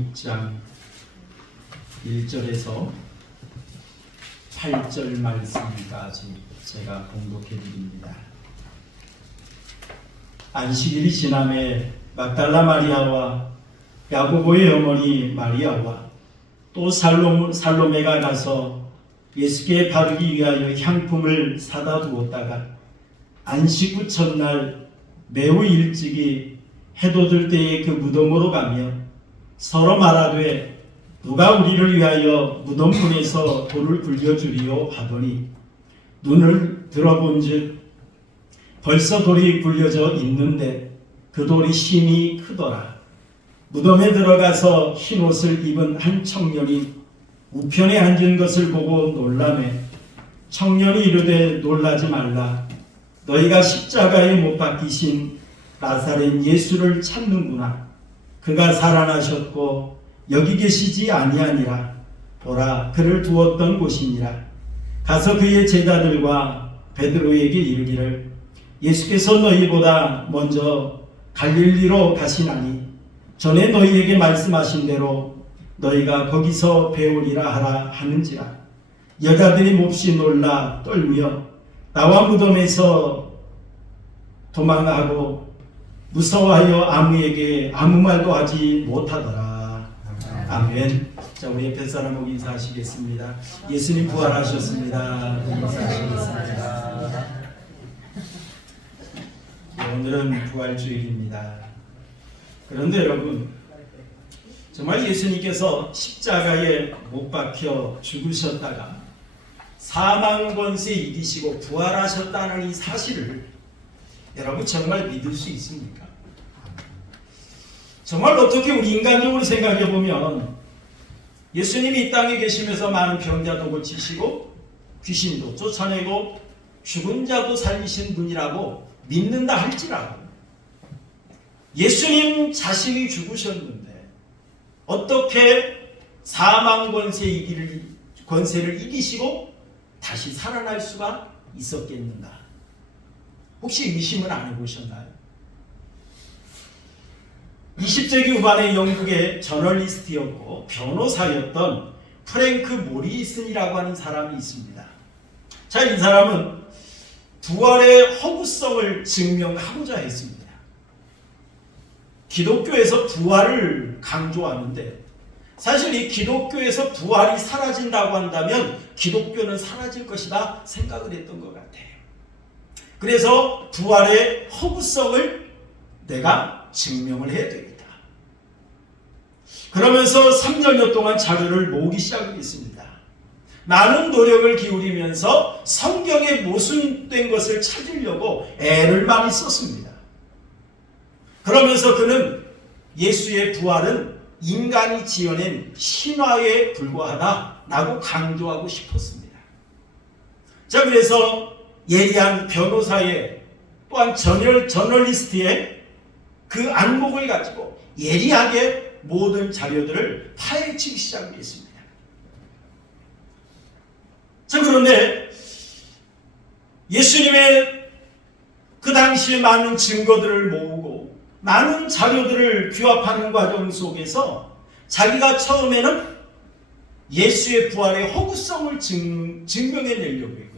6장 1절에서 8절 말씀까지 제가 봉독해 드립니다. 안식일이 지남에 막달라 마리아와 야고보의 어머니 마리아와 또 살로메가 가서 예수께 바르기 위하여 향품을 사다 두었다가 안식 후 첫날 매우 일찍이 해돋을 때에 그 무덤으로 가며 서로 말하되 누가 우리를 위하여 무덤문에서 돌을 굴려주리요 하더니 눈을 들어본즉 벌써 돌이 굴려져 있는데 그 돌이 심히 크더라. 무덤에 들어가서 흰 옷을 입은 한 청년이 우편에 앉은 것을 보고 놀라매 청년이 이르되 놀라지 말라. 너희가 십자가에 못 박히신 나사렛 예수를 찾는구나. 그가 살아나셨고 여기 계시지 아니하니라. 보라, 그를 두었던 곳이니라. 가서 그의 제자들과 베드로에게 이르기를 예수께서 너희보다 먼저 갈릴리로 가시나니 전에 너희에게 말씀하신 대로 너희가 거기서 배우리라 하라 하는지라. 여자들이 몹시 놀라 떨며 나와 무덤에서 도망하고 무서워하여 아무에게 아무 말도 하지 못하더라. 아멘. 자, 우리 옆에 사람 보고 인사하시겠습니다. 예수님 부활하셨습니다. 인사하시겠습니다. 오늘은 부활주일입니다. 그런데 여러분, 정말 예수님께서 십자가에 못 박혀 죽으셨다가 사망 권세 이기시고 부활하셨다는 이 사실을 여러분 정말 믿을 수 있습니까? 정말 어떻게 우리 인간적으로 생각해 보면 예수님이 이 땅에 계시면서 많은 병자도 고치시고 귀신도 쫓아내고 죽은 자도 살리신 분이라고 믿는다 할지라도 예수님 자신이 죽으셨는데 어떻게 사망 권세를 이기시고 다시 살아날 수가 있었겠는가? 혹시 의심은 안 해보셨나요? 20세기 후반의 영국의 저널리스트였고 변호사였던 프랭크 모리슨이라고 하는 사람이 있습니다. 자, 이 사람은 부활의 허구성을 증명하고자 했습니다. 기독교에서 부활을 강조하는데 사실 이 기독교에서 부활이 사라진다고 한다면 기독교는 사라질 것이다 생각을 했던 것 같아요. 그래서 부활의 허구성을 내가 증명을 해야 되겠다. 그러면서 3년여 동안 자료를 모으기 시작했습니다. 많은 노력을 기울이면서 성경에 모순된 것을 찾으려고 애를 많이 썼습니다. 그러면서 그는 예수의 부활은 인간이 지어낸 신화에 불과하다라고 강조하고 싶었습니다. 자, 그래서 예리한 변호사의 또한 저널리스트의 그 안목을 가지고 예리하게 모든 자료들을 파헤치기 시작했습니다. 자, 그런데 예수님의 그 당시에 많은 증거들을 모으고 많은 자료들을 규합하는 과정 속에서 자기가 처음에는 예수의 부활의 허구성을 증명해내려고 했거든요.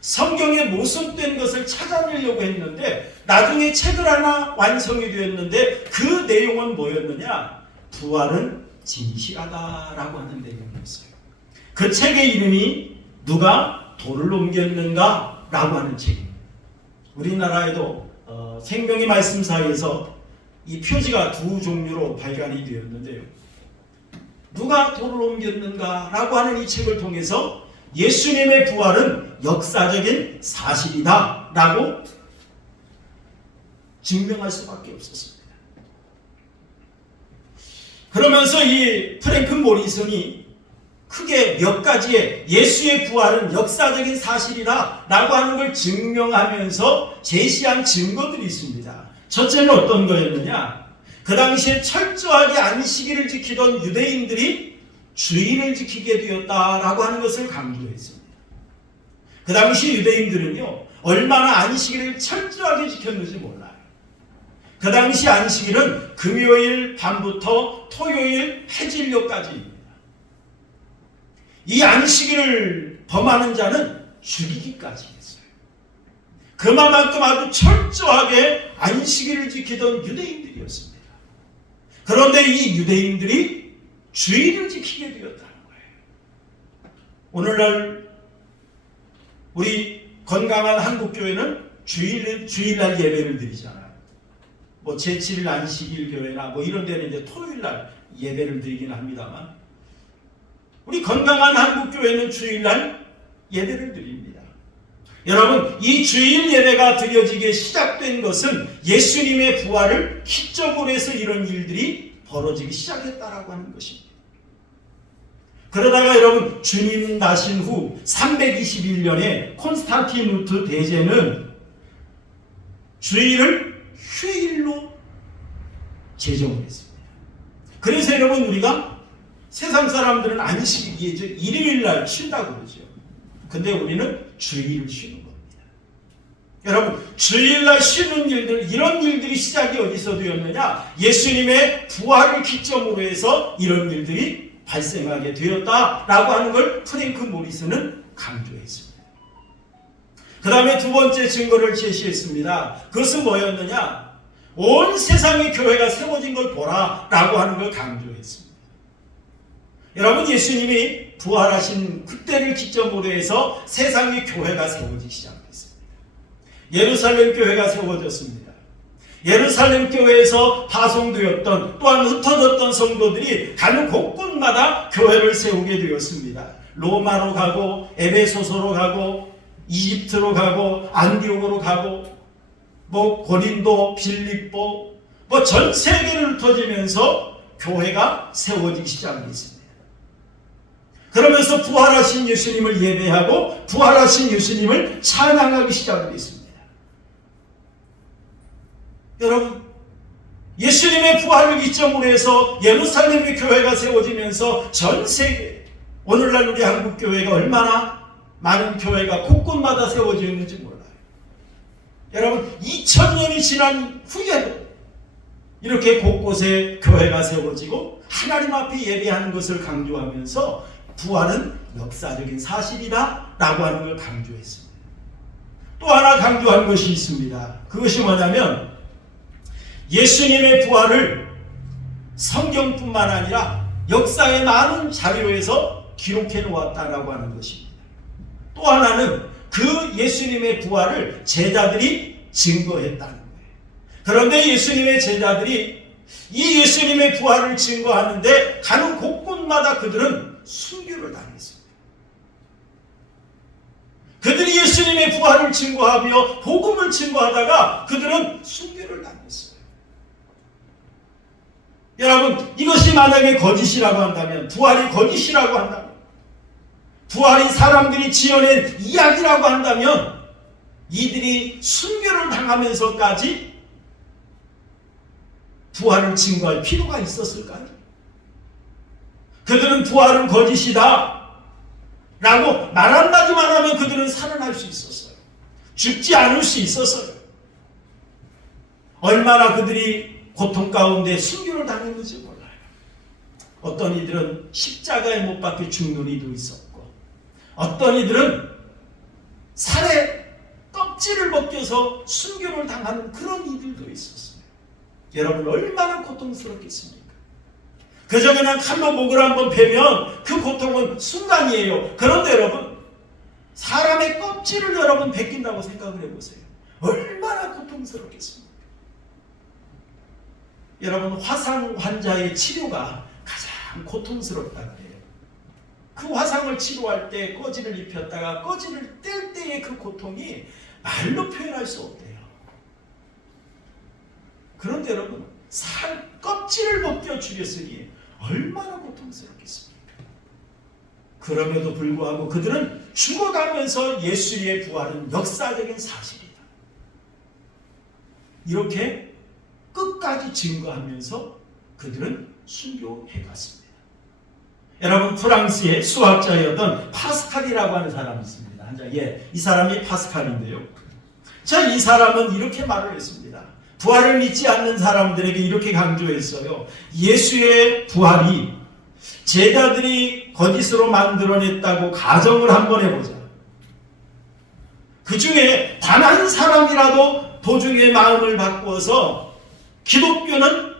성경에 모순된 것을 찾아내려고 했는데 나중에 책을 하나 완성이 되었는데 그 내용은 뭐였느냐? 부활은 진실하다라고 하는 내용이었어요. 그 책의 이름이 누가 돌을 옮겼는가? 라고 하는 책입니다. 우리나라에도 생명의 말씀사에서 이 표지가 두 종류로 발간이 되었는데요. 누가 돌을 옮겼는가? 라고 하는 이 책을 통해서 예수님의 부활은 역사적인 사실이다 라고 증명할 수밖에 없었습니다. 그러면서 이 프랭크 모리슨이 크게 몇 가지의 예수의 부활은 역사적인 사실이다 라고 하는 걸 증명하면서 제시한 증거들이 있습니다. 첫째는 어떤 거였느냐? 그 당시에 철저하게 안식일을 지키던 유대인들이 주일을 지키게 되었다라고 하는 것을 강조했습니다. 그 당시 유대인들은요, 얼마나 안식일을 철저하게 지켰는지 몰라요. 그 당시 안식일은 금요일 밤부터 토요일 해질녘까지입니다. 이 안식일을 범하는 자는 죽이기까지 했어요. 그만큼 아주 철저하게 안식일을 지키던 유대인들이었습니다. 그런데 이 유대인들이 주일을 지키게 되었다는 거예요. 오늘날 우리 건강한 한국교회는 주일날 예배를 드리잖아요. 뭐 제7일 안식일 교회나 뭐 이런 데는 이제 토요일날 예배를 드리긴 합니다만, 우리 건강한 한국교회는 주일날 예배를 드립니다. 여러분, 이 주일 예배가 드려지게 시작된 것은 예수님의 부활을 기점으로 해서 이런 일들이 벌어지기 시작했다라고 하는 것입니다. 그러다가 여러분, 주님 나신 후 321년에 콘스탄티누트 대제는 주일을 휴일로 제정했습니다. 그래서 여러분, 우리가 세상 사람들은 안식일이죠, 일요일날 쉰다고 그러죠. 근데 우리는 주일을 쉬는 겁니다. 여러분, 주일날 쉬는 일들, 이런 일들이 시작이 어디서 되었느냐? 예수님의 부활을 기점으로 해서 이런 일들이 발생하게 되었다라고 하는 걸 프랭크 모리스는 강조했습니다. 그 다음에 두 번째 증거를 제시했습니다. 그것은 뭐였느냐? 온 세상의 교회가 세워진 걸 보라 라고 하는 걸 강조했습니다. 여러분, 예수님이 부활하신 그때를 기점으로 해서 세상의 교회가 세워지기 시작했습니다. 예루살렘 교회가 세워졌습니다. 예루살렘 교회에서 파송되었던, 또한 흩어졌던 성도들이 가는 곳곳마다 교회를 세우게 되었습니다. 로마로 가고, 에베소서로 가고, 이집트로 가고, 안디옥으로 가고, 뭐 고린도, 빌립보, 뭐 전 세계를 흩어지면서 교회가 세워지기 시작했습니다. 그러면서 부활하신 예수님을 예배하고 부활하신 예수님을 찬양하기 시작했습니다. 여러분, 예수님의 부활을 기점으로 해서 예루살렘의 교회가 세워지면서 전 세계, 오늘날 우리 한국교회가 얼마나 많은 교회가 곳곳마다 세워져 있는지 몰라요. 여러분, 2000년이 지난 후에도 이렇게 곳곳에 교회가 세워지고 하나님 앞에 예배하는 것을 강조하면서 부활은 역사적인 사실이다 라고 하는 걸 강조했습니다. 또 하나 강조한 것이 있습니다. 그것이 뭐냐면, 예수님의 부활을 성경뿐만 아니라 역사의 많은 자료에서 기록해 놓았다라고 하는 것입니다. 또 하나는 그 예수님의 부활을 제자들이 증거했다는 거예요. 그런데 예수님의 제자들이 이 예수님의 부활을 증거하는데 가는 곳곳마다 그들은 순교를 당했습니다. 그들이 예수님의 부활을 증거하며 복음을 증거하다가 그들은 순교를 당했어요. 여러분, 이것이 만약에 거짓이라고 한다면, 부활이 거짓이라고 한다면, 부활이 사람들이 지어낸 이야기라고 한다면, 이들이 순교를 당하면서까지 부활을 증거할 필요가 있었을까요? 그들은 부활은 거짓이다 라고 말 한마디만 하면 그들은 살아날 수 있었어요. 죽지 않을 수 있었어요. 얼마나 그들이 고통 가운데 순교를 당했는지 몰라요. 어떤 이들은 십자가에 못 박혀 죽는 이도 있었고, 어떤 이들은 살에 껍질을 벗겨서 순교를 당하는 그런 이들도 있었어요. 여러분, 얼마나 고통스럽겠습니까? 그저 그냥 칼로 목을 한번 베면 그 고통은 순간이에요. 그런데 여러분, 사람의 껍질을 여러분 벗긴다고 생각을 해보세요. 얼마나 고통스럽겠습니까? 여러분, 화상 환자의 치료가 가장 고통스럽다고 해요. 그 화상을 치료할 때 꺼지를 입혔다가 꺼지를 뗄 때의 그 고통이 말로 표현할 수 없대요. 그런데 여러분, 살 껍질을 벗겨 죽였으니 얼마나 고통스럽겠습니까? 그럼에도 불구하고 그들은 죽어가면서 예수의 부활은 역사적인 사실이다, 이렇게 끝까지 증거하면서 그들은 순교해 갔습니다. 여러분, 프랑스의 수학자였던 파스칼이라고 하는 사람이 있습니다. 이 사람이 파스칼인데요. 자, 이 사람은 이렇게 말을 했습니다. 부활을 믿지 않는 사람들에게 이렇게 강조했어요. 예수의 부활이 제자들이 거짓으로 만들어냈다고 가정을 한번 해보자. 그 중에 단 한 사람이라도 도중에 마음을 바꾸어서 기독교는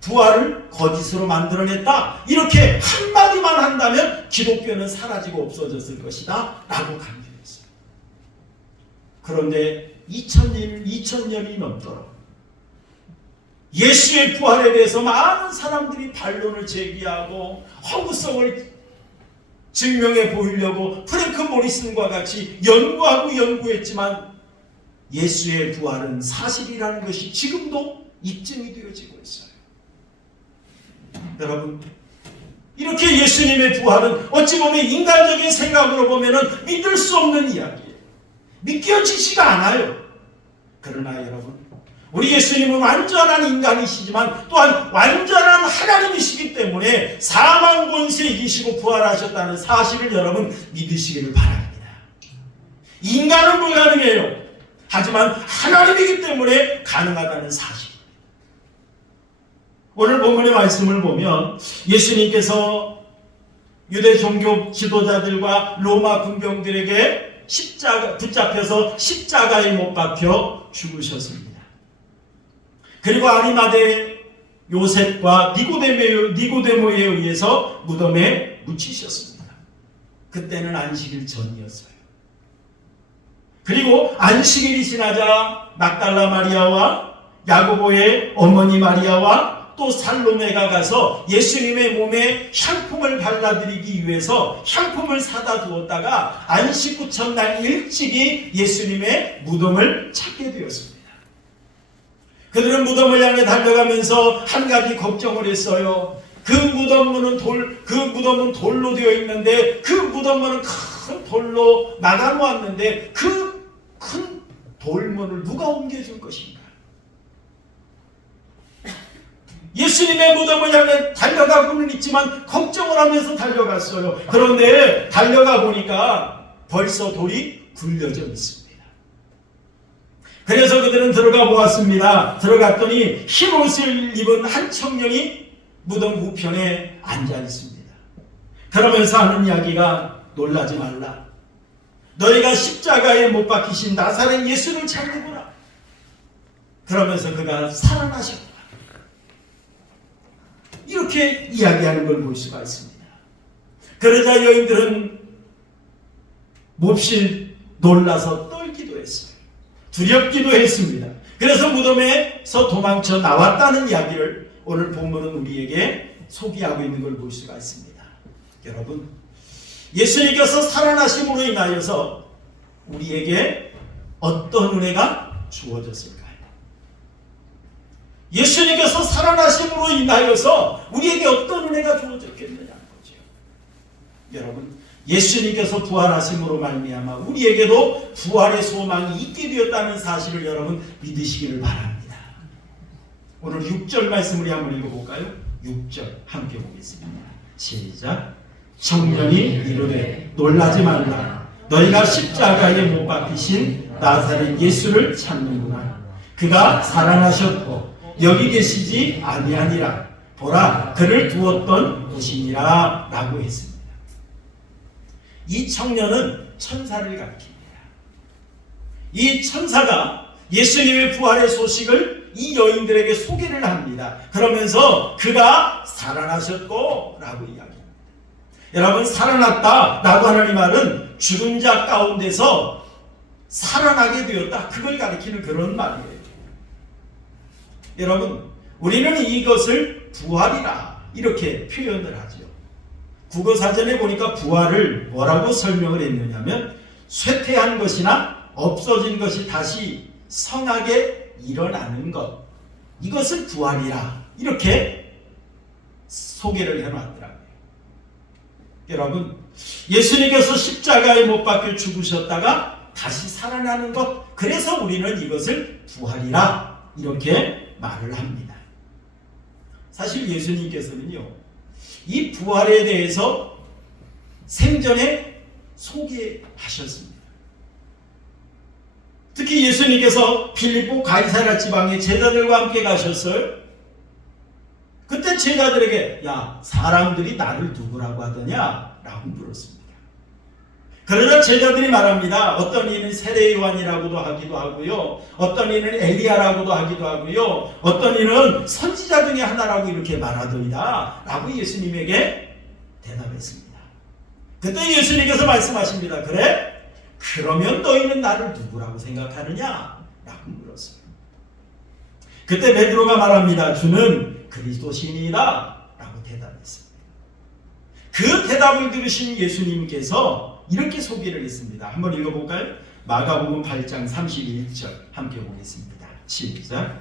부활을 거짓으로 만들어냈다, 이렇게 한마디만 한다면 기독교는 사라지고 없어졌을 것이다 라고 강조했어요. 그런데 2000년이 넘도록 예수의 부활에 대해서 많은 사람들이 반론을 제기하고 허구성을 증명해 보이려고 프랭크 모리슨과 같이 연구했지만 예수의 부활은 사실이라는 것이 지금도 입증이 되어지고 있어요. 여러분, 이렇게 예수님의 부활은 어찌 보면 인간적인 생각으로 보면 믿을 수 없는 이야기예요. 믿겨지지가 않아요. 그러나 여러분, 우리 예수님은 완전한 인간이시지만 또한 완전한 하나님이시기 때문에 사망 권세 이기시고 부활하셨다는 사실을 여러분 믿으시기를 바랍니다. 인간은 불가능해요. 하지만 하나님이기 때문에 가능하다는 사실. 오늘 본문의 말씀을 보면 예수님께서 유대 종교 지도자들과 로마 군병들에게 붙잡혀서 십자가에 못 박혀 죽으셨습니다. 그리고 아리마대 요셉과 니고데모에 의해서 무덤에 묻히셨습니다. 그때는 안식일 전이었어요. 그리고 안식일이 지나자 막달라 마리아와 야고보의 어머니 마리아와 또 살로메가 가서 예수님의 몸에 향품을 발라드리기 위해서 향품을 사다 두었다가 안식 후 첫날 일찍이 예수님의 무덤을 찾게 되었습니다. 그들은 무덤을 향해 달려가면서 한 가지 걱정을 했어요. 그 무덤문은 돌로 되어 있는데 그 무덤문은 큰 돌로 막아놓았는데 그 큰 돌문을 누가 옮겨줄 것인가? 예수님의 무덤을 향해 달려가고는 있지만 걱정을 하면서 달려갔어요. 그런데 달려가 보니까 벌써 돌이 굴려져 있습니다. 그래서 그들은 들어가 보았습니다. 들어갔더니 흰 옷을 입은 한 청년이 무덤 우편에 앉아 있습니다. 그러면서 하는 이야기가 놀라지 말라. 너희가 십자가에 못 박히신 나사렛 예수를 찾는구나. 그러면서 그가 살아나셨다. 이렇게 이야기하는 걸 볼 수가 있습니다. 그러자 여인들은 몹시 놀라서 떨기도 했어요. 두렵기도 했습니다. 그래서 무덤에서 도망쳐 나왔다는 이야기를 오늘 본문은 우리에게 소개하고 있는 걸 볼 수가 있습니다. 여러분, 예수님께서 살아나심으로 인하여서 우리에게 어떤 은혜가 주어졌을까요? 예수님께서 살아나심으로 인하여서 우리에게 어떤 은혜가 주어졌겠느냐는 거죠. 여러분, 예수님께서 부활하심으로 말미암아 우리에게도 부활의 소망이 있게 되었다는 사실을 여러분 믿으시기를 바랍니다. 오늘 6절 말씀을 한번 읽어볼까요? 6절 함께 보겠습니다. 시작. 청년이 이르되 놀라지 말라. 너희가 십자가에 못 박히신 나사렛 예수를 찾는구나. 그가 살아나셨고 여기 계시지 아니하니라. 보라, 그를 두었던 곳이니라 라고 했습니다. 이 청년은 천사를 가리킵니다. 이 천사가 예수님의 부활의 소식을 이 여인들에게 소개를 합니다. 그러면서 그가 살아나셨고 라고 이야기합니다. 여러분, 살아났다 라고 하는 이 말은 죽은 자 가운데서 살아나게 되었다, 그걸 가리키는 그런 말이에요. 여러분, 우리는 이것을 부활이라 이렇게 표현을 하죠. 국어사전에 보니까 부활을 뭐라고 설명을 했느냐면 쇠퇴한 것이나 없어진 것이 다시 성하게 일어나는 것, 이것을 부활이라 이렇게 소개를 해놨더라고요. 여러분, 예수님께서 십자가에 못 박혀 죽으셨다가 다시 살아나는 것, 그래서 우리는 이것을 부활이라 이렇게 말을 합니다. 사실 예수님께서는요, 이 부활에 대해서 생전에 소개하셨습니다. 특히 예수님께서 필리포 가이사랴 지방에 제자들과 함께 가셨어요. 그때 제자들에게 야, 사람들이 나를 누구라고 하더냐? 라고 물었습니다. 그러자 제자들이 말합니다. 어떤 이는 세례 요한이라고도 하기도 하고요. 어떤 이는 엘리야라고도 하기도 하고요. 어떤 이는 선지자 중에 하나라고 이렇게 말하더이다. 라고 예수님에게 대답했습니다. 그때 예수님께서 말씀하십니다. 그래? 그러면 너희는 나를 누구라고 생각하느냐? 라고 물었어요. 그때 베드로가 말합니다. 주는 그리스도시니이다. 라고 대답했습니다. 그 대답을 들으신 예수님께서 이렇게 소개를 했습니다. 한번 읽어볼까요? 마가복음 8장 31절 함께 보겠습니다. 시작.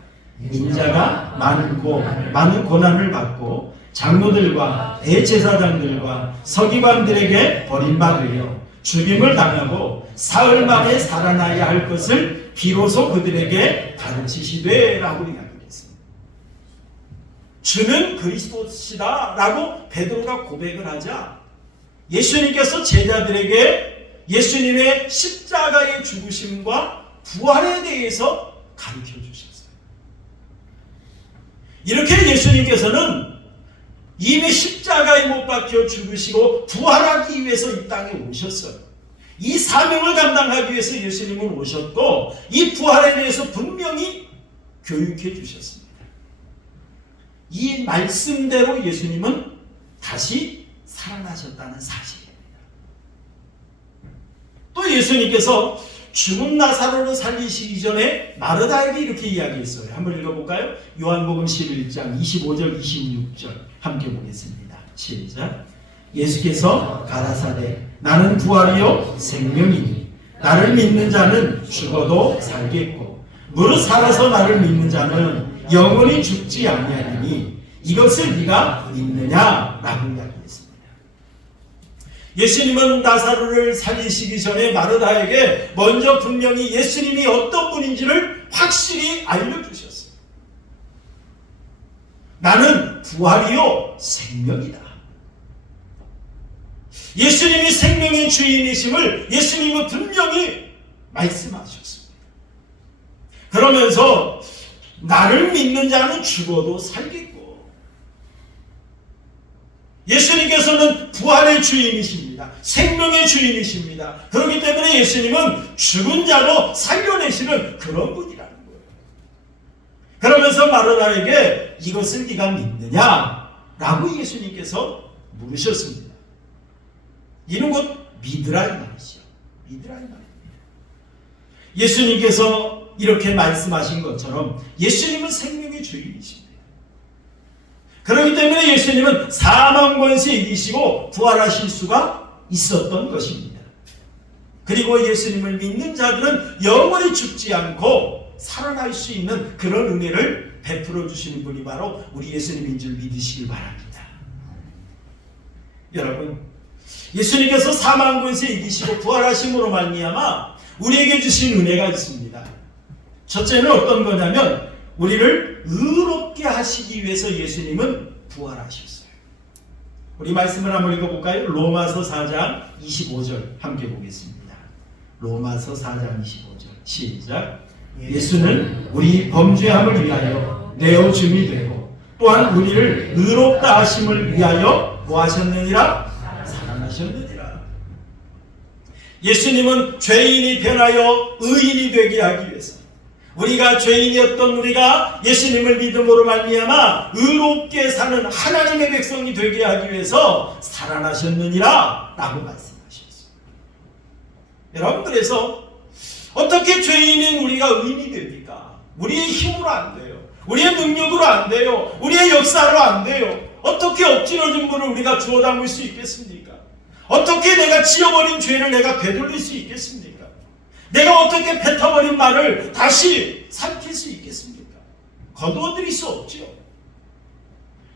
인자가 많은 고난을 받고 장로들과 대제사장들과 서기관들에게 버림받으려 죽임을 당하고 사흘 만에 살아나야 할 것을 비로소 그들에게 가르치시되 라고 이야기했습니다. 주는 그리스도시다 라고 베드로가 고백을 하자 예수님께서 제자들에게 예수님의 십자가의 죽으심과 부활에 대해서 가르쳐 주셨어요. 이렇게 예수님께서는 이미 십자가에 못 박혀 죽으시고 부활하기 위해서 이 땅에 오셨어요. 이 사명을 감당하기 위해서 예수님은 오셨고 이 부활에 대해서 분명히 교육해 주셨습니다. 이 말씀대로 예수님은 다시 살아나셨다는 사실입니다. 또 예수님께서 죽은 나사로를 살리시기 전에 마르다에게 이렇게 이야기했어요. 한번 읽어볼까요? 요한복음 11장 25절 26절 함께 보겠습니다. 시작. 예수께서 가라사대 나는 부활이요 생명이니 나를 믿는 자는 죽어도 살겠고 무릇 살아서 나를 믿는 자는 영원히 죽지 아니하리니 이것을 네가 믿느냐? 라고 이야기했습니다. 예수님은 나사로를 살리시기 전에 마르다에게 먼저 분명히 예수님이 어떤 분인지를 확실히 알려주셨어요. 나는 부활이요 생명이다. 예수님이 생명의 주인이심을 예수님은 분명히 말씀하셨습니다. 그러면서 나를 믿는 자는 죽어도 살겠고 예수님께서는 부활의 주인이십니다. 생명의 주인이십니다. 그렇기 때문에 예수님은 죽은 자도 살려내시는 그런 분이라는 거예요. 그러면서 마르다에게 이것을 네가 믿느냐? 라고 예수님께서 물으셨습니다. 이는 곧 믿으라 이 말이죠. 믿으라 이 말입니다. 예수님께서 이렇게 말씀하신 것처럼 예수님은 생명의 주인이십니다. 그렇기 때문에 예수님은 사망 권세 이기시고 부활하실 수가 있었던 것입니다. 그리고 예수님을 믿는 자들은 영원히 죽지 않고 살아날 수 있는 그런 은혜를 베풀어 주시는 분이 바로 우리 예수님인 줄 믿으시길 바랍니다. 여러분, 예수님께서 사망 권세 이기시고 부활하심으로 말미암아 우리에게 주신 은혜가 있습니다. 첫째는 어떤 거냐면 우리를 의롭게 하시기 위해서 예수님은 부활하셨어요. 우리 말씀을 한번 읽어볼까요? 로마서 4장 25절 함께 보겠습니다. 로마서 4장 25절 시작. 예수는 우리 범죄함을 위하여 내어줌이 되고 또한 우리를 의롭다 하심을 위하여 뭐 하셨느니라? 살아나셨느니라. 예수님은 죄인이 변하여 의인이 되게 하기 위해서 우리가 죄인이었던 우리가 예수님을 믿음으로 말미암아 의롭게 사는 하나님의 백성이 되게 하기 위해서 살아나셨느니라 라고 말씀하셨어요. 여러분, 그래서 어떻게 죄인인 우리가 의인이 됩니까? 우리의 힘으로 안 돼요. 우리의 능력으로 안 돼요. 우리의 역사로 안 돼요. 어떻게 엎질러진 분을 우리가 주워 담을 수 있겠습니까? 어떻게 내가 지어버린 죄를 내가 되돌릴 수 있겠습니까? 내가 어떻게 뱉어버린 말을 다시 삼킬 수 있겠습니까? 거두어들일 수 없죠.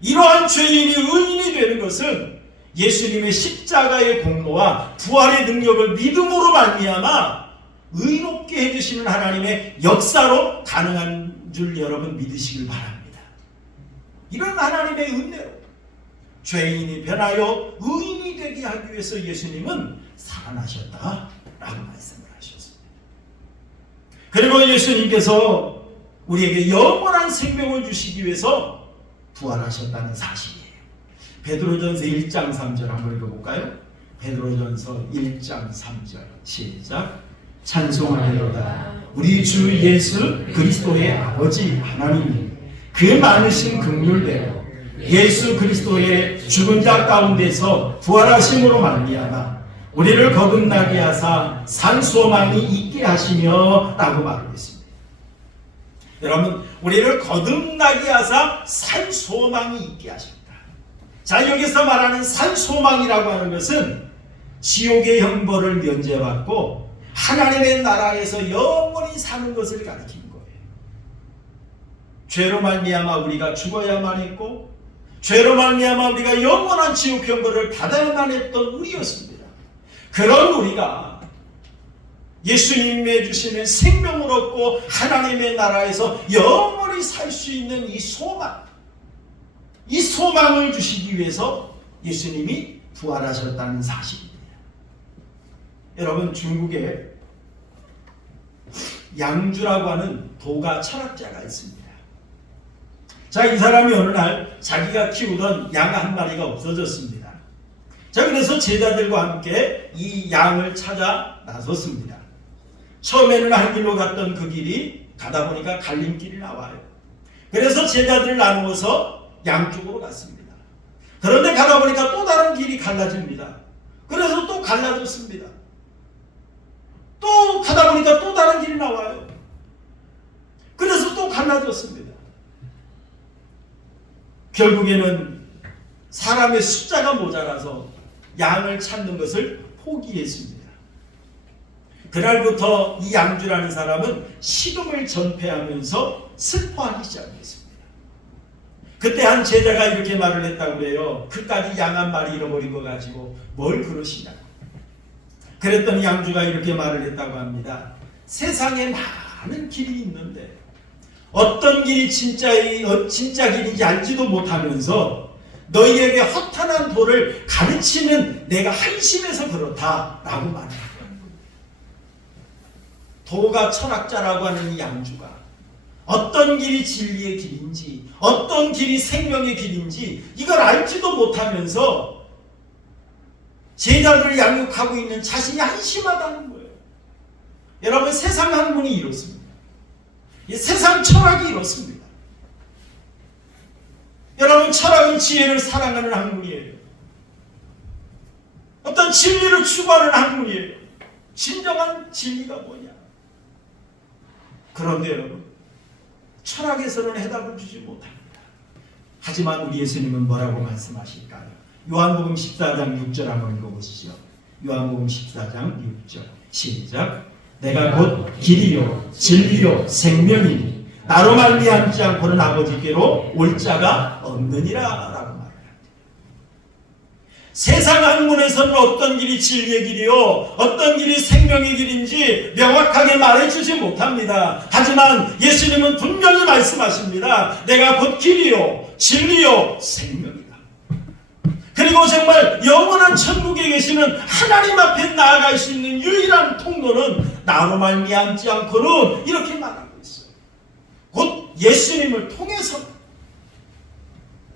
이러한 죄인이 의인이 되는 것은 예수님의 십자가의 공로와 부활의 능력을 믿음으로 말미암아 의롭게 해주시는 하나님의 역사로 가능한 줄 여러분 믿으시길 바랍니다. 이런 하나님의 은혜로 죄인이 변하여 의인이 되게 하기 위해서 예수님은 살아나셨다라고 말씀을 하셨습니다. 그리고 예수님께서 우리에게 영원한 생명을 주시기 위해서 부활하셨다는 사실이에요. 베드로전서 1장 3절 한번 읽어볼까요? 베드로전서 1장 3절 시작. 찬송하리로다 우리 주 예수 그리스도의 아버지 하나님이 그 많으신 긍휼대로 예수 그리스도의 죽은 자 가운데서 부활하심으로 말미암아 우리를 거듭나게 하사 산 소망이 있게 하시며 라고 말했습니다. 여러분, 우리를 거듭나게 하사 산 소망이 있게 하십니다. 자, 여기서 말하는 산 소망이라고 하는 것은 지옥의 형벌을 면제받고 하나님의 나라에서 영원히 사는 것을 가리키는 거예요. 죄로 말미암아 우리가 죽어야만 했고 죄로 말미암아 우리가 영원한 지옥 형벌을 받아야만 했던 우리였습니다. 그런 우리가 예수님의 주시는 생명을 얻고 하나님의 나라에서 영원히 살 수 있는 이 소망을 주시기 위해서 예수님이 부활하셨다는 사실입니다. 여러분, 중국에 양주라고 하는 도가 철학자가 있습니다. 자, 이 사람이 어느 날 자기가 키우던 양 한 마리가 없어졌습니다. 자, 그래서 제자들과 함께 이 양을 찾아 나섰습니다. 처음에는 한 길로 갔던 그 길이 가다 보니까 갈림길이 나와요. 그래서 제자들을 나누어서 양쪽으로 갔습니다. 그런데 가다 보니까 또 다른 길이 갈라집니다. 그래서 또 갈라졌습니다. 또 가다 보니까 또 다른 길이 나와요. 그래서 또 갈라졌습니다. 결국에는 사람의 숫자가 모자라서 양을 찾는 것을 포기했습니다. 그날부터 이 양주라는 사람은 식음을 전폐하면서 슬퍼하기 시작했습니다. 그때 한 제자가 이렇게 말을 했다고 해요. 그까지 양 한 마리 잃어버린 거 가지고 뭘 그러시냐고. 그랬더니 양주가 이렇게 말을 했다고 합니다. 세상에 많은 길이 있는데 어떤 길이 진짜 길인지 알지도 못하면서 너희에게 허탄한 도를 가르치는 내가 한심해서 그렇다라고 말합니다. 도가 철학자라고 하는 이 양주가 어떤 길이 진리의 길인지 어떤 길이 생명의 길인지 이걸 알지도 못하면서 제자들을 양육하고 있는 자신이 한심하다는 거예요. 여러분, 세상 학문이 이렇습니다. 세상 철학이 이렇습니다. 여러분, 철학은 지혜를 사랑하는 학문이에요. 어떤 진리를 추구하는 학문이에요. 진정한 진리가 뭐냐? 그런데 여러분, 철학에서는 해답을 주지 못합니다. 하지만 우리 예수님은 뭐라고 말씀하실까요? 요한복음 14장 6절 한번 읽어보시죠. 요한복음 14장 6절 시작. 내가 곧 길이요 진리요 생명이니 나로 말미암지 않고는 아버지께로 올 자가 없느니라 라고 말합니다. 세상 학문에서는 어떤 길이 진리의 길이요 어떤 길이 생명의 길인지 명확하게 말해주지 못합니다. 하지만 예수님은 분명히 말씀하십니다. 내가 곧 길이요 진리요 생명이다. 그리고 정말 영원한 천국에 계시는 하나님 앞에 나아갈 수 있는 유일한 통로는 나로 말미암지 않고는 이렇게 말하고 있어요. 곧 예수님을 통해서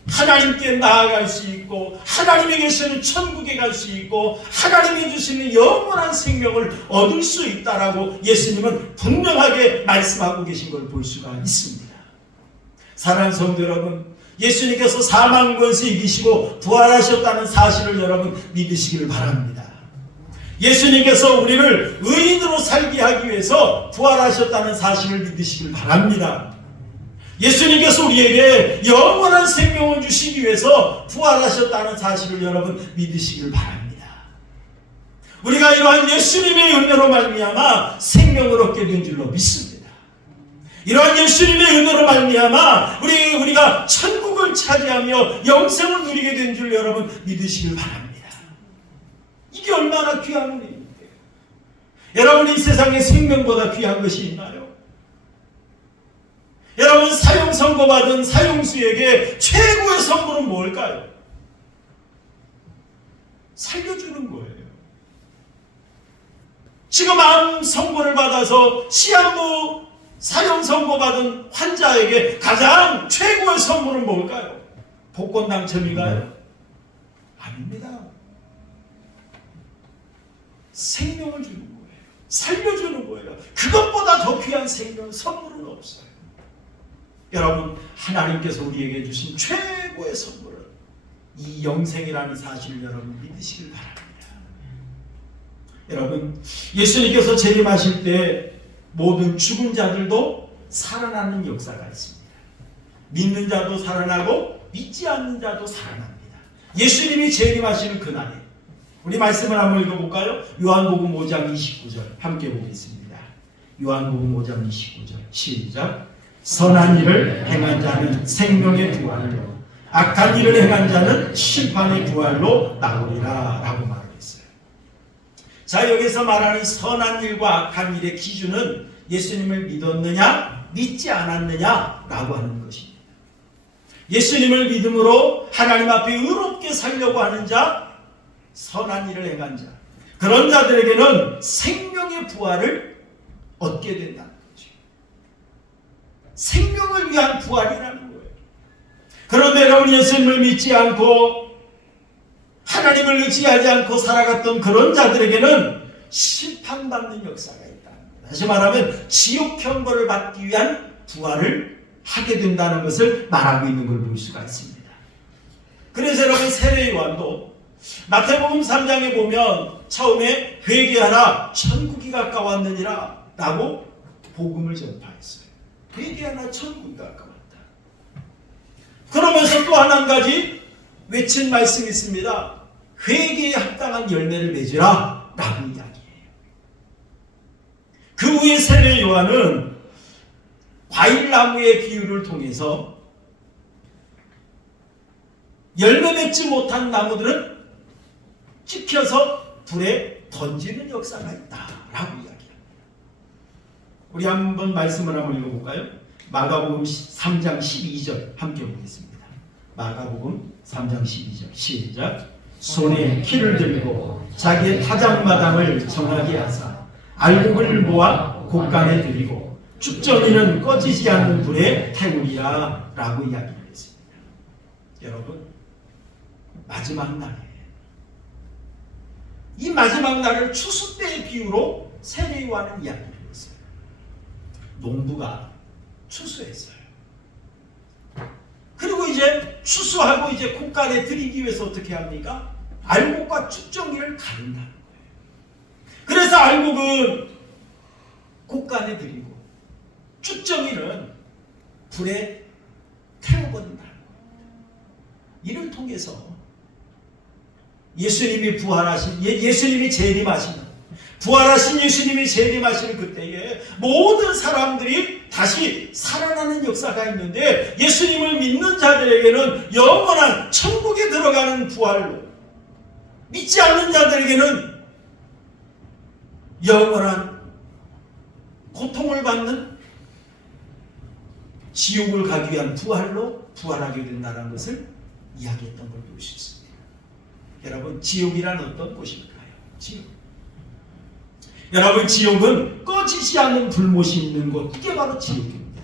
하나님께 나아갈 수 있고 하나님이 계시는 천국에 갈 수 있고 하나님이 주시는 영원한 생명을 얻을 수 있다라고 예수님은 분명하게 말씀하고 계신 걸 볼 수가 있습니다. 사랑하는 성도 여러분, 예수님께서 사망 권세 이기시고 부활하셨다는 사실을 여러분 믿으시기를 바랍니다. 예수님께서 우리를 의인으로 살게 하기 위해서 부활하셨다는 사실을 믿으시길 바랍니다. 예수님께서 우리에게 영원한 생명을 주시기 위해서 부활하셨다는 사실을 여러분 믿으시길 바랍니다. 우리가 이러한 예수님의 은혜로 말미암아 생명을 얻게 된 줄로 믿습니다. 이러한 예수님의 은혜로 말미암아 우리가 천국을 차지하며 영생을 누리게 된 줄 여러분 믿으시길 바랍니다. 이게 얼마나 귀한 은혜입니까? 여러분, 이 세상에 생명보다 귀한 것이 있나요? 여러분, 사형 선고받은 사형수에게 최고의 선물은 뭘까요? 살려주는 거예요. 지금 암 선고를 받아서 시한부 사형 선고받은 환자에게 가장 최고의 선물은 뭘까요? 복권 당첨인가요? 아닙니다. 생명을 주는 거예요. 살려주는 거예요. 그것보다 더 귀한 생명, 선물은 없어요. 여러분, 하나님께서 우리에게 주신 최고의 선물은 이 영생이라는 사실을 여러분 믿으시길 바랍니다. 여러분, 예수님께서 재림하실 때 모든 죽은 자들도 살아나는 역사가 있습니다. 믿는 자도 살아나고 믿지 않는 자도 살아납니다. 예수님이 재림하시는 그날에 우리 말씀을 한번 읽어볼까요? 요한복음 5장 29절 함께 보겠습니다. 요한복음 5장 29절 시작. 선한 일을 행한 자는 생명의 부활로, 악한 일을 행한 자는 심판의 부활로 나오리라 라고 말했어요. 자, 여기서 말하는 선한 일과 악한 일의 기준은 예수님을 믿었느냐 믿지 않았느냐 라고 하는 것입니다. 예수님을 믿음으로 하나님 앞에 의롭게 살려고 하는 자, 선한 일을 행한 자, 그런 자들에게는 생명의 부활을 얻게 된다는 거죠. 생명을 위한 부활이라는 거예요. 그런데 여러분, 예수님을 믿지 않고 하나님을 의지하지 않고 살아갔던 그런 자들에게는 심판받는 역사가 있다. 다시 말하면 지옥 형벌을 받기 위한 부활을 하게 된다는 것을 말하고 있는 걸 볼 수가 있습니다. 그래서 여러분, 세례 요한도 마태복음 3장에 보면 처음에 회개하라 천국이 가까웠느니라 라고 복음을 전파했어요. 회개하라 천국이 가까웠다. 그러면서 또 한 가지 외친 말씀이 있습니다. 회개에 합당한 열매를 맺으라 라고 이야기해요. 그 후에 세례 요한은 과일나무의 비유를 통해서 열매 맺지 못한 나무들은 찍혀서 불에 던지는 역사가 있다라고 이야기합니다. 우리 한번 말씀을 한번 읽어볼까요? 마가복음 3장 12절 함께 보겠습니다. 마가복음 3장 12절 시작. 손에 키를 들고 자기의 타작마당을 정하게 하사 알곡을 모아 곡간에 들이고 축전이는 꺼지지 않는 불에 태우리라 라고 이야기를 했습니다. 여러분, 마지막 날이에요. 이 마지막 날을 추수 때의 비유로 세례 요한은 이야기를 했어요. 농부가 추수했어요. 그리고 이제 추수하고 이제 곡간에 들이기 위해서 어떻게 합니까? 알곡과 축정이를 가른다는 거예요. 그래서 알곡은 곡간에 들이고 축정이는 불에 태워버린다는 거예요. 이를 통해서 예수님이 부활하신, 예수님이 재림하시는, 부활하신 예수님이 재림하시는 그때에 모든 사람들이 다시 살아나는 역사가 있는데, 예수님을 믿는 자들에게는 영원한 천국에 들어가는 부활로, 믿지 않는 자들에게는 영원한 고통을 받는 지옥을 가기 위한 부활로 부활하게 된다는 것을 이야기했던 걸 볼 수 있습니다. 여러분, 지옥이란 어떤 곳일까요? 지옥. 여러분, 지옥은 꺼지지 않는 불못이 있는 곳, 이게 바로 지옥입니다.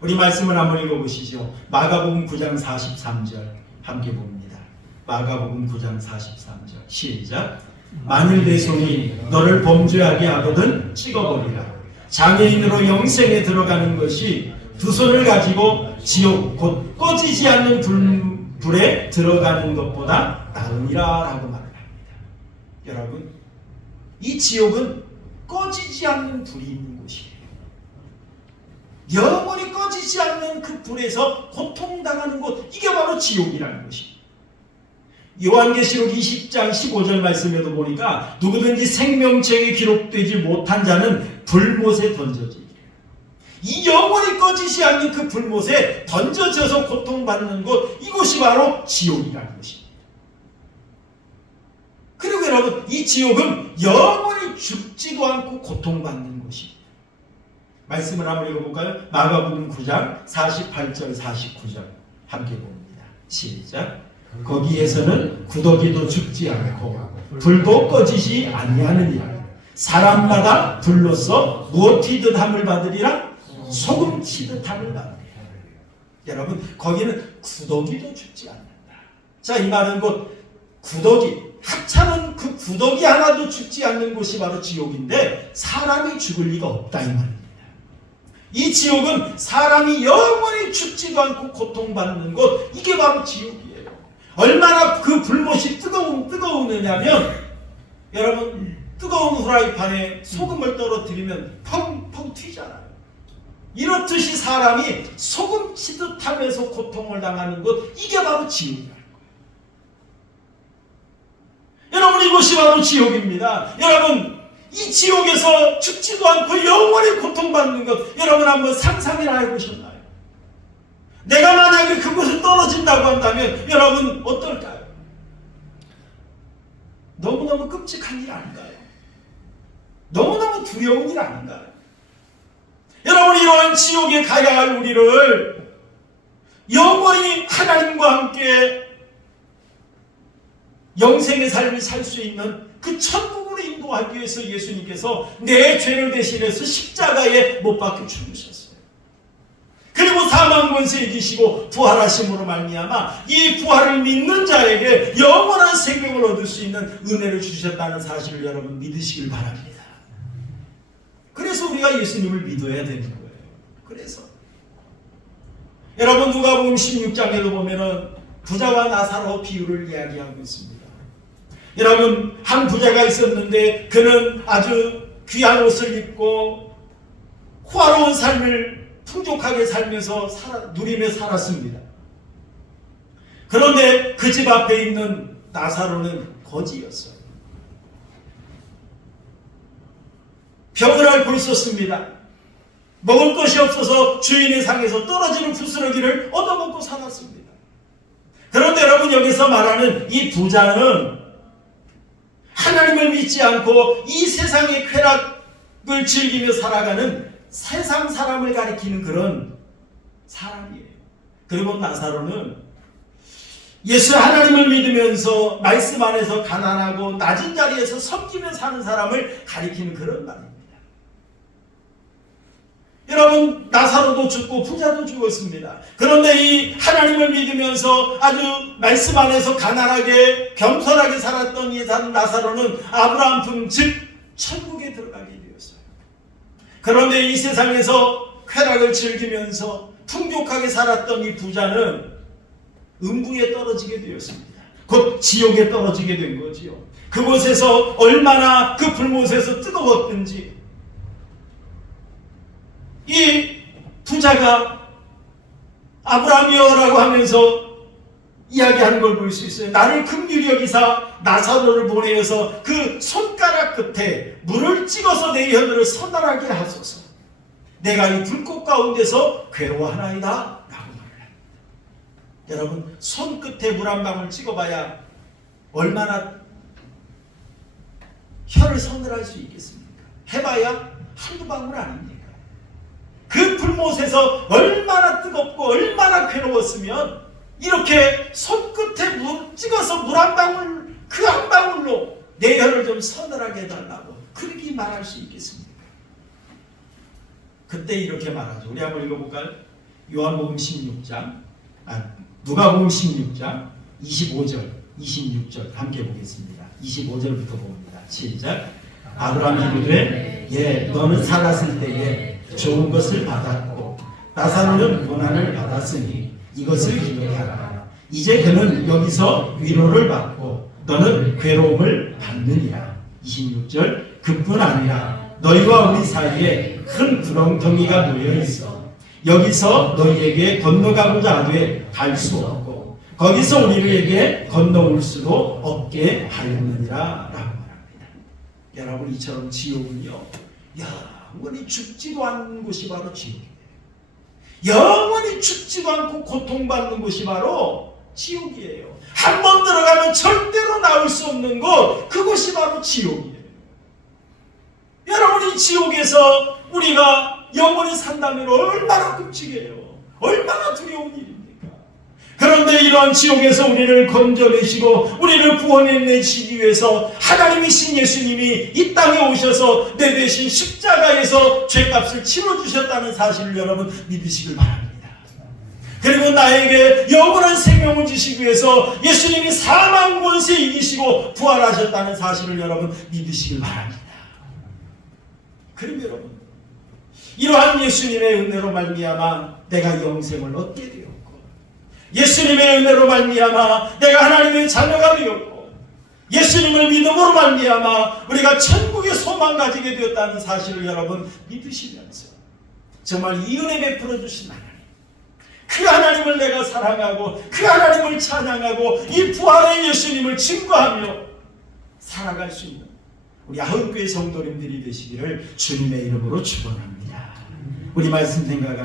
우리 말씀을 한번 읽어보시죠. 마가복음 9장 43절 함께 봅니다. 마가복음 9장 43절 시작. 만일 내 손이 너를 범죄하게 하거든 찍어버리라. 장애인으로 영생에 들어가는 것이 두 손을 가지고 지옥 곧 꺼지지 않는 불에 들어가는 것보다 나으니라 라고 말을 합니다. 여러분, 이 지옥은 꺼지지 않는 불이 있는 곳이에요. 영원히 꺼지지 않는 그 불에서 고통당하는 곳, 이게 바로 지옥이라는 것입니다. 요한계시록 20장 15절 말씀에도 보니까 누구든지 생명책에 기록되지 못한 자는 불못에 던져지리라. 이 영원히 꺼지지 않는 그 불못에 던져져서 고통받는 곳, 이곳이 바로 지옥이라는 것입니다. 그리고 여러분, 이 지옥은 영원히 죽지도 않고 고통받는 곳입니다. 말씀을 한번 읽어볼까요? 마가복음 9장 48절 49절 함께 봅니다. 시작. 거기에서는 구더기도 죽지 않고 불도 꺼지지 아니하느니라. 사람마다 불로써 무엇 튀듯 함을 받으리라? 소금 튀듯 함을 받으리라. 여러분, 거기는 구더기도 죽지 않는다. 자, 이 말은 곧 구더기, 하찮은 그 구더기 하나도 죽지 않는 곳이 바로 지옥인데 사람이 죽을 리가 없다 이 말입니다. 이 지옥은 사람이 영원히 죽지도 않고 고통받는 곳, 이게 바로 지옥이에요. 얼마나 그 불못이 뜨거우느냐면, 여러분, 뜨거운 후라이팬에 소금을 떨어뜨리면 펑펑 튀잖아요. 이렇듯이 사람이 소금 치듯 하면서 고통을 당하는 곳, 이게 바로 지옥이라는 거예요. 여러분, 이것이 바로 지옥입니다. 여러분, 이 지옥에서 죽지도 않고 영원히 고통받는 것, 여러분 한번 상상이나 해보셨나요? 내가 만약에 그곳에 떨어진다고 한다면 여러분 어떨까요? 너무너무 끔찍한 일 아닌가요? 너무너무 두려운 일 아닌가요? 여러분, 이러한 지옥에 가야 할 우리를 영원히 하나님과 함께 영생의 삶을 살 수 있는 그 천국으로 인도하기 위해서 예수님께서 내 죄를 대신해서 십자가에 못 박혀 죽으셨어요. 그리고 사망 권세 이기시고 부활하심으로 말미암아 이 부활을 믿는 자에게 영원한 생명을 얻을 수 있는 은혜를 주셨다는 사실을 여러분 믿으시길 바랍니다. 그래서 우리가 예수님을 믿어야 되는 거예요. 그래서 여러분, 누가복음 16장에도 보면은 부자와 나사로 비유를 이야기하고 있습니다. 여러분, 한 부자가 있었는데 그는 아주 귀한 옷을 입고 호화로운 삶을 풍족하게 살면서 누리며 살았습니다. 그런데 그 집 앞에 있는 나사로는 거지였어요. 병을 앓고 있었습니다. 먹을 것이 없어서 주인의 상에서 떨어지는 부스러기를 얻어먹고 살았습니다. 그런데 여러분, 여기서 말하는 이 부자는 하나님을 믿지 않고 이 세상의 쾌락을 즐기며 살아가는 세상 사람을 가리키는 그런 사람이에요. 그리고 나사로는 예수 하나님을 믿으면서 말씀 안에서 가난하고 낮은 자리에서 섬기며 사는 사람을 가리키는 그런 말입니다. 여러분, 나사로도 죽고 부자도 죽었습니다. 그런데 이 하나님을 믿으면서 아주 말씀 안에서 가난하게 겸손하게 살았던 이 나사로는 아브라함 품, 즉 천국에 들어가게 되었어요. 그런데 이 세상에서 쾌락을 즐기면서 풍족하게 살았던 이 부자는 음부에 떨어지게 되었습니다. 곧 지옥에 떨어지게 된 거지요. 그곳에서 얼마나 그 불못에서 뜨거웠든지 이 부자가 아브라함이여라고 하면서 이야기하는 걸 볼 수 있어요. 나를 긍휼히 여기사 나사로를 보내어서 그 손가락 끝에 물을 찍어서 내 혀를 서늘하게 하소서. 내가 이 불꽃 가운데서 괴로워하나이다 라고 말을 합니다. 여러분, 손끝에 물 한 방울 찍어봐야 얼마나 혀를 서늘할 수 있겠습니까? 해봐야 한두 방울 아닙니까? 그 불못에서 얼마나 뜨겁고 얼마나 괴로웠으면 이렇게 손끝에 찍어서 물 한 방울, 그 한 방울로 내 혀를 좀 서늘하게 해달라고 그렇게 말할 수 있겠습니까? 그때 이렇게 말하죠. 우리 한번 읽어볼까요? 요한복음 16장, 누가복음 16장 25절, 26절 함께 보겠습니다. 25절부터 봅니다. 시작. 아브라함이 이르되 예, 너는 살았을 때에 좋은 것을 받았고 나사로는 고난을 받았으니 이것을 기억하라. 이제 그는 여기서 위로를 받고 너는 괴로움을 받느니라. 26절. 그뿐 아니라 너희와 우리 사이에 큰 구렁텅이가 놓여있어 여기서 너희에게 건너가고자 하되 갈 수 없고 거기서 우리에게 건너올 수도 없게 하였느니라 라고 말합니다. 여러분, 이처럼 지옥은요 영원히 죽지도 않는 곳이 바로 지옥이에요. 영원히 죽지도 않고 고통받는 곳이 바로 지옥이에요. 한 번 들어가면 절대로 나올 수 없는 곳, 그곳이 바로 지옥이에요. 여러분, 이 지옥에서 우리가 영원히 산다면 얼마나 끔찍해요. 얼마나 두려운 일입니까? 그런데 이러한 지옥에서 우리를 건져내시고 우리를 구원해내시기 위해서 하나님이신 예수님이 이 땅에 오셔서 내 대신 십자가에서 죄값을 치러주셨다는 사실을 여러분 믿으시길 바랍니다. 그리고 나에게 영원한 생명을 주시기 위해서 예수님이 사망 권세 이기시고 부활하셨다는 사실을 여러분 믿으시길 바랍니다. 그럼 여러분, 이러한 예수님의 은혜로 말미암아 내가 영생을 얻게 되었고, 예수님의 은혜로 말미암아 내가 하나님의 자녀가 되었고, 예수님을 믿음으로 말미암아 우리가 천국의 소망 가지게 되었다는 사실을 여러분 믿으시면서 정말 이 은혜 베풀어 주신 하나님, 그 하나님을 내가 사랑하고 그 하나님을 찬양하고 이 부활의 예수님을 증거하며 살아갈 수 있는 우리 아흔교회 성도님들이 되시기를 주님의 이름으로 축원합니다. 우리 말씀 생각하는